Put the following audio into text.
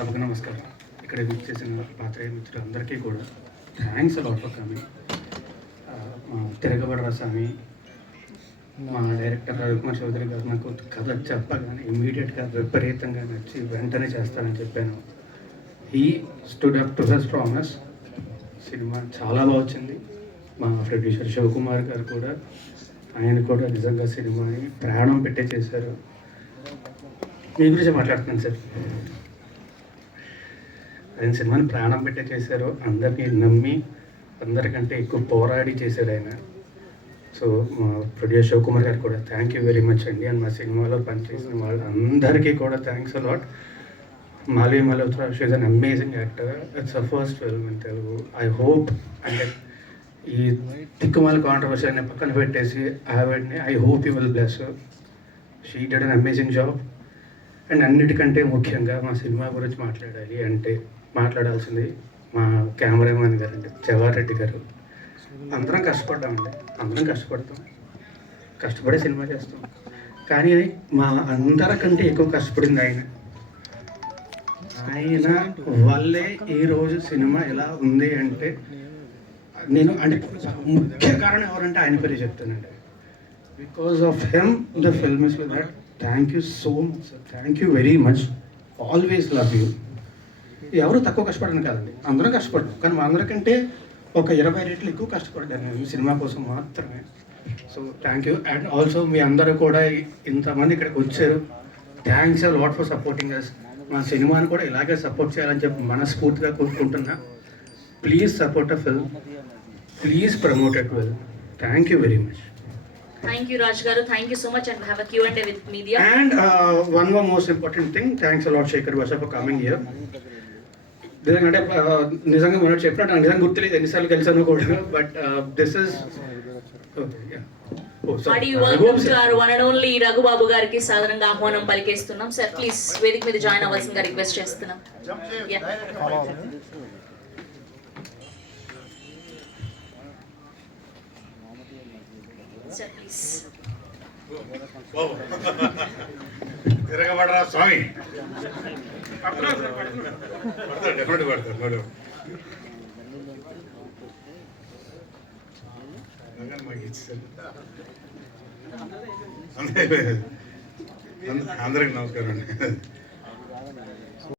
సభకు నమస్కారం. ఇక్కడ విచ్చేసిన పాత్రికేయ మిత్రులందరికీ కూడా థ్యాంక్స్ అలాట్ ఫర్ కమింగ్. మా తిరగబడరా స్వామి, మా డైరెక్టర్ రవికుమార్ చౌదరి గారు నాకు కథ చెప్పగానే ఇమ్మీడియట్గా విపరీతంగా నచ్చి వెంటనే చేస్తానని చెప్పాను. He stood up to his promise. Cinema చాలా బాగా వచ్చింది. మా ప్రొడ్యూసర్ శివకుమార్ గారు కూడా, ఆయన కూడా నిజంగా సినిమాని ప్రాణం పెట్టే చేశారు. మీ గురించి మాట్లాడుతున్నాను సార్. ఆయన సినిమాని ప్రాణం పెట్టే చేశారు, అందరినీ నమ్మి అందరికంటే ఎక్కువ పోరాడి చేశారు ఆయన. సో మా ప్రొడ్యూసర్ శివకుమార్ గారు కూడా థ్యాంక్ యూ వెరీ మచ్ అండి. అండ్ మా సినిమాలో పనిచేసిన వాళ్ళందరికీ కూడా thanks a lot. Malavi Malhotra she an amazing actor. It's a first film in Telugu. I hope అంటే ఈ తిక్కుమాల కాంట్రవర్సీ అనే పక్కన పెట్టేసి ఆవిడ్ని I hope you will bless. She did an amazing job. And అన్నిటికంటే ముఖ్యంగా మా సినిమా గురించి మాట్లాడాలి అంటే మాట్లాడాల్సింది మా కెమెరామ్యాన్ గారు అంటే జవారెడ్డి గారు. అందరం కష్టపడ్డామండి, అందరం కష్టపడతాం, కష్టపడే సినిమా చేస్తాం. కానీ మా అందరికంటే ఎక్కువ కష్టపడింది ఆయన. ఆయన వల్లే ఈరోజు సినిమా ఎలా ఉంది అంటే నేను అంటే ముఖ్య కారణం ఎవరంటే ఆయన పేరు చెప్తానండి. Because of him the film is like that. Thank you so much sir, thank you very much. Always love you. ఎవరు తక్కువ కష్టపడను కాదండి, అందరం కష్టపడ్డాం. కానీ మా అందరికంటే ఒక 20 రెట్లు ఎక్కువ కష్టపడ్డాను నేను సినిమా కోసం మాత్రమే. So thank you. And also మీ అందరూ కూడా ఇంతమంది ఇక్కడికి వచ్చారు. Thanks a lot for supporting us. మా సినిమాని కూడా ఇలాగే సపోర్ట్ చేయాలని చెప్పి మనస్ఫూర్తిగా కోరుకుంటున్నా. Please support a film, please promote it well. Thank you very much. Thank you, Raj Garu. Thank you so much, and have a Q&A with media. And one more most important thing, thanks a lot Shekhar Basha for coming here. నిజంగా నిజంగా మనం చెప్పినట్టు నాకు నిజంగా గుర్తులేదు ఎన్నిసార్లు కలిసాను కూడా. But this is welcome to our one and only Raghubabu గారికి సాధారణంగా ఆహ్వానం పలికేస్తున్నాం. సార్ ప్లీజ్ వేదిక మీద జాయిన్ అవ్వాల్సిందిగా రిక్వెస్ట్ చేస్తున్నాం. Sir please. Tiragabadara Swami. Definite పడతారు. అందరికి నమస్కారం అండి.